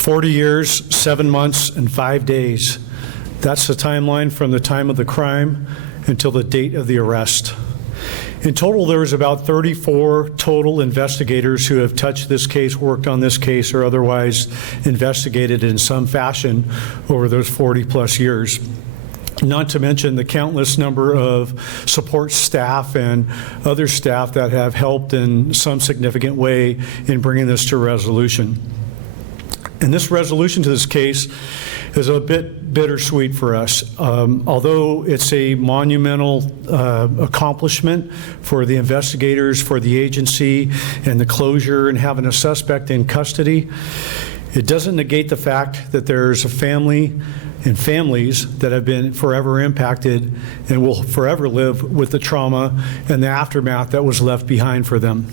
40 years, 7 months, and 5 days. That's the timeline from the time of the crime until the date of the arrest. In total, there was about 34 total investigators who have touched this case, worked on this case, or otherwise investigated in some fashion over those 40-plus years. Not to mention the countless number of support staff and other staff that have helped in some significant way in bringing this to resolution. And this resolution to this case is a bit bittersweet for us. Although it's a monumental accomplishment for the investigators, for the agency, and the closure and having a suspect in custody, it doesn't negate the fact that there's a family and families that have been forever impacted and will forever live with the trauma and the aftermath that was left behind for them.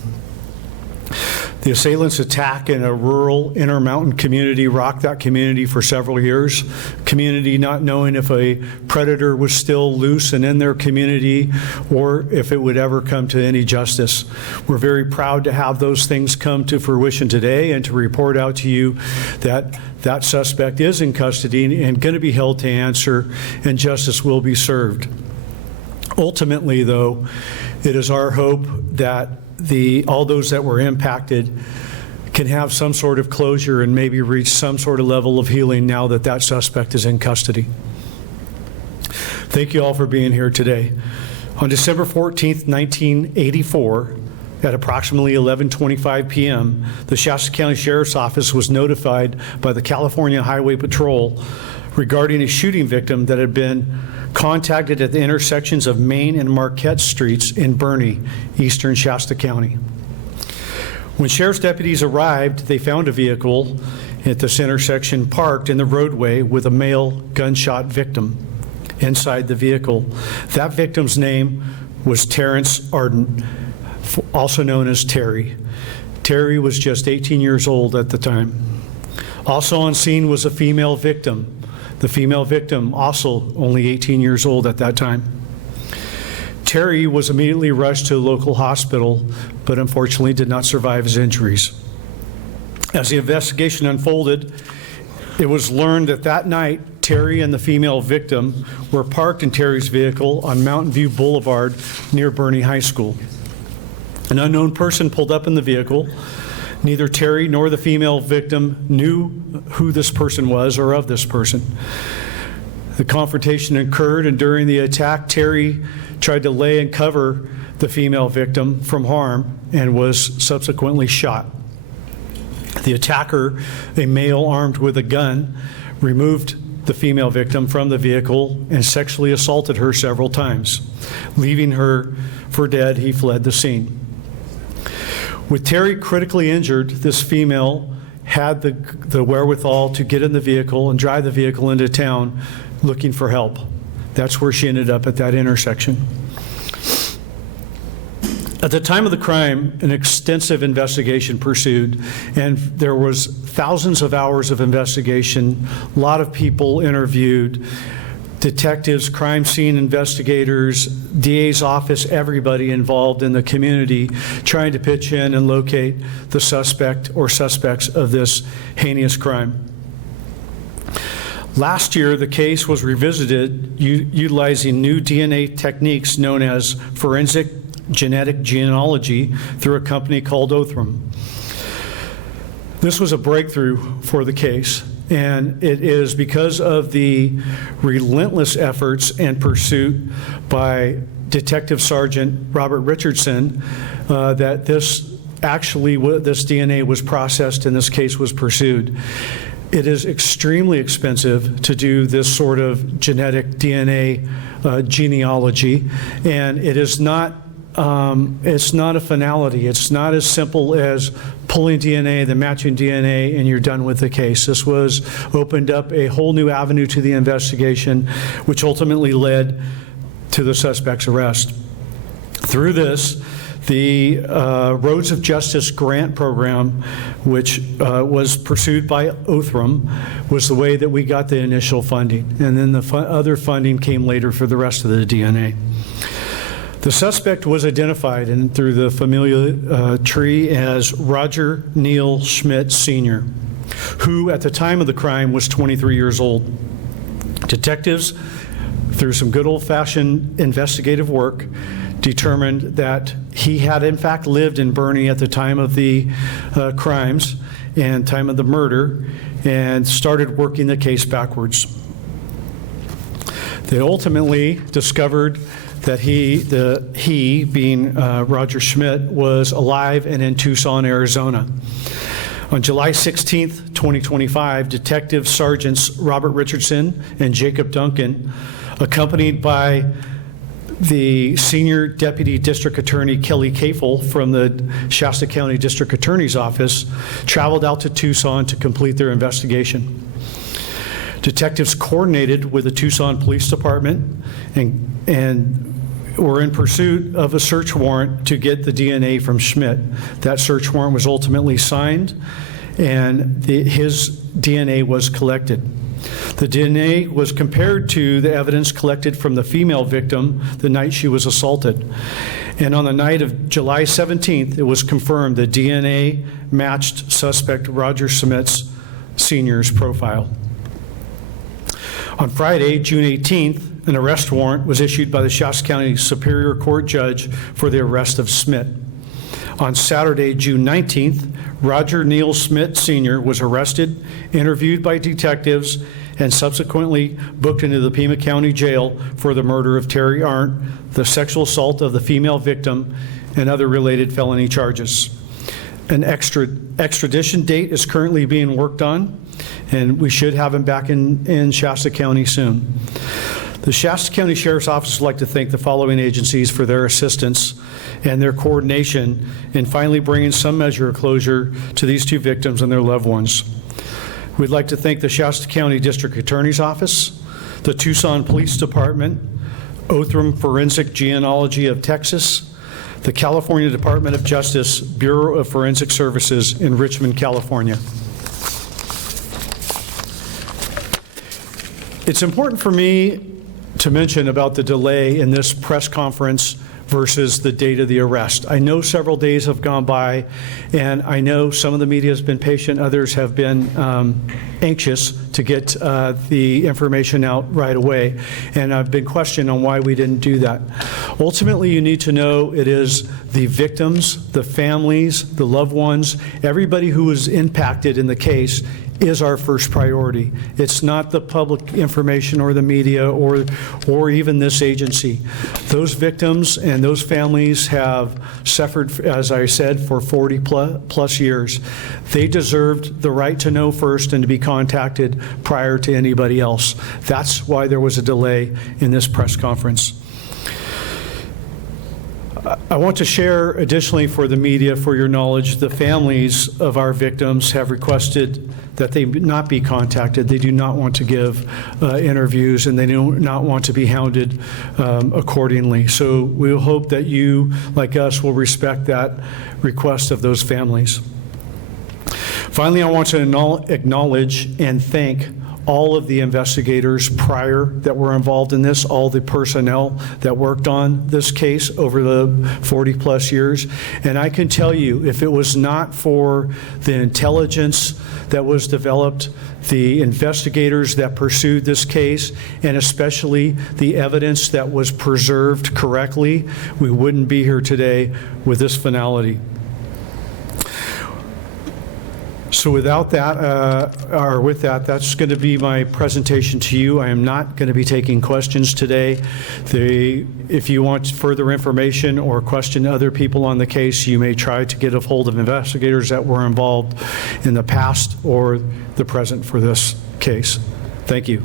The assailant's attack in a rural intermountain community rocked that community for several years. Community not knowing if a predator was still loose and in their community or if it would ever come to any justice. We're very proud to have those things come to fruition today and to report out to you that that suspect is in custody and going to be held to answer and justice will be served. Ultimately, though, it is our hope that all those that were impacted can have some sort of closure and maybe reach some sort of level of healing now that that suspect is in custody. Thank you all for being here today. On December 14th, 1984, at approximately 11:25 p.m., the Shasta County Sheriff's Office was notified by the California Highway Patrol regarding a shooting victim that had been contacted at the intersections of Main and Marquette Streets in Burney, eastern Shasta County. When sheriff's deputies arrived, they found a vehicle at this intersection parked in the roadway with a male gunshot victim inside the vehicle. That victim's name was Terrence Arden, also known as Terry. Terry was just 18 years old at the time. Also on scene was a female victim. The female victim, also only 18 years old at that time. Terry was immediately rushed to a local hospital, but unfortunately did not survive his injuries. As the investigation unfolded, it was learned that that night, Terry and the female victim were parked in Terry's vehicle on Mountain View Boulevard near Burney High School. An unknown person pulled up in the vehicle. Neither Terry nor the female victim knew who this person was or of this person. The confrontation occurred, and during the attack, Terry tried to lay and cover the female victim from harm and was subsequently shot. The attacker, a male armed with a gun, removed the female victim from the vehicle and sexually assaulted her several times. Leaving her for dead, he fled the scene. With Terry critically injured, this female had the wherewithal to get in the vehicle and drive the vehicle into town looking for help. That's where she ended up, at that intersection. At the time of the crime, an extensive investigation pursued, and there was thousands of hours of investigation, a lot of people interviewed, detectives, crime scene investigators, DA's office, everybody involved in the community trying to pitch in and locate the suspect or suspects of this heinous crime. Last year, the case was revisited utilizing new DNA techniques known as forensic genetic genealogy through a company called Othram. This was a breakthrough for the case, and it is because of the relentless efforts and pursuit by Detective Sergeant Robert Richardson that this DNA was processed and this case was pursued. It is extremely expensive to do this sort of genetic DNA genealogy, and it is not it's not a finality. It's not as simple as pulling DNA, the matching DNA, and you're done with the case. This opened up a whole new avenue to the investigation, which ultimately led to the suspect's arrest. Through this, the Roads of Justice grant program, which was pursued by Othram, was the way that we got the initial funding. And then the other funding came later for the rest of the DNA. The suspect was identified through the familial tree as Roger Neil Schmidt Sr., who at the time of the crime was 23 years old. Detectives, through some good old-fashioned investigative work, determined that he had in fact lived in Burney at the time of the crimes and time of the murder, and started working the case backwards. They ultimately discovered that he being Roger Schmidt, was alive and in Tucson, Arizona. On July 16th, 2025, Detective Sergeants Robert Richardson and Jacob Duncan, accompanied by the Senior Deputy District Attorney Kelly Kafel from the Shasta County District Attorney's Office, traveled out to Tucson to complete their investigation. Detectives coordinated with the Tucson Police Department and were in pursuit of a search warrant to get the DNA from Schmidt. That search warrant was ultimately signed, and his DNA was collected. The DNA was compared to the evidence collected from the female victim the night she was assaulted. And on the night of July 17th, it was confirmed the DNA matched suspect Roger Schmidt Sr.'s profile. On Friday, June 18th, an arrest warrant was issued by the Shasta County Superior Court judge for the arrest of Schmidt. On Saturday, June 19th, Roger Neil Schmidt Sr. was arrested, interviewed by detectives, and subsequently booked into the Pima County Jail for the murder of Terry Arndt, the sexual assault of the female victim, and other related felony charges. An extradition date is currently being worked on, and we should have him back in Shasta County soon. The Shasta County Sheriff's Office would like to thank the following agencies for their assistance and their coordination in finally bringing some measure of closure to these two victims and their loved ones. We'd like to thank the Shasta County District Attorney's Office, the Tucson Police Department, Othram Forensic Genealogy of Texas, the California Department of Justice Bureau of Forensic Services in Richmond, California. It's important for me to mention about the delay in this press conference versus the date of the arrest. I know several days have gone by, and I know some of the media has been patient, others have been anxious to get the information out right away, and I've been questioned on why we didn't do that. Ultimately, you need to know it is the victims, the families, the loved ones, everybody who was impacted in the case is our first priority. It's not the public information or the media or even this agency. Those victims and those families have suffered, as I said, for 40 plus years. They deserved the right to know first and to be contacted prior to anybody else. That's why there was a delay in this press conference. I want to share additionally for the media, for your knowledge, the families of our victims have requested that they not be contacted. They do not want to give interviews, and they do not want to be hounded accordingly. So we hope that you, like us, will respect that request of those families. Finally, I want to acknowledge and thank all of the investigators prior that were involved in this, all the personnel that worked on this case over the 40 plus years. And I can tell you, if it was not for the intelligence that was developed, the investigators that pursued this case, and especially the evidence that was preserved correctly, we wouldn't be here today with this finality. So without that, with that, that's going to be my presentation to you. I am not going to be taking questions today. If you want further information or question other people on the case, you may try to get a hold of investigators that were involved in the past or the present for this case. Thank you.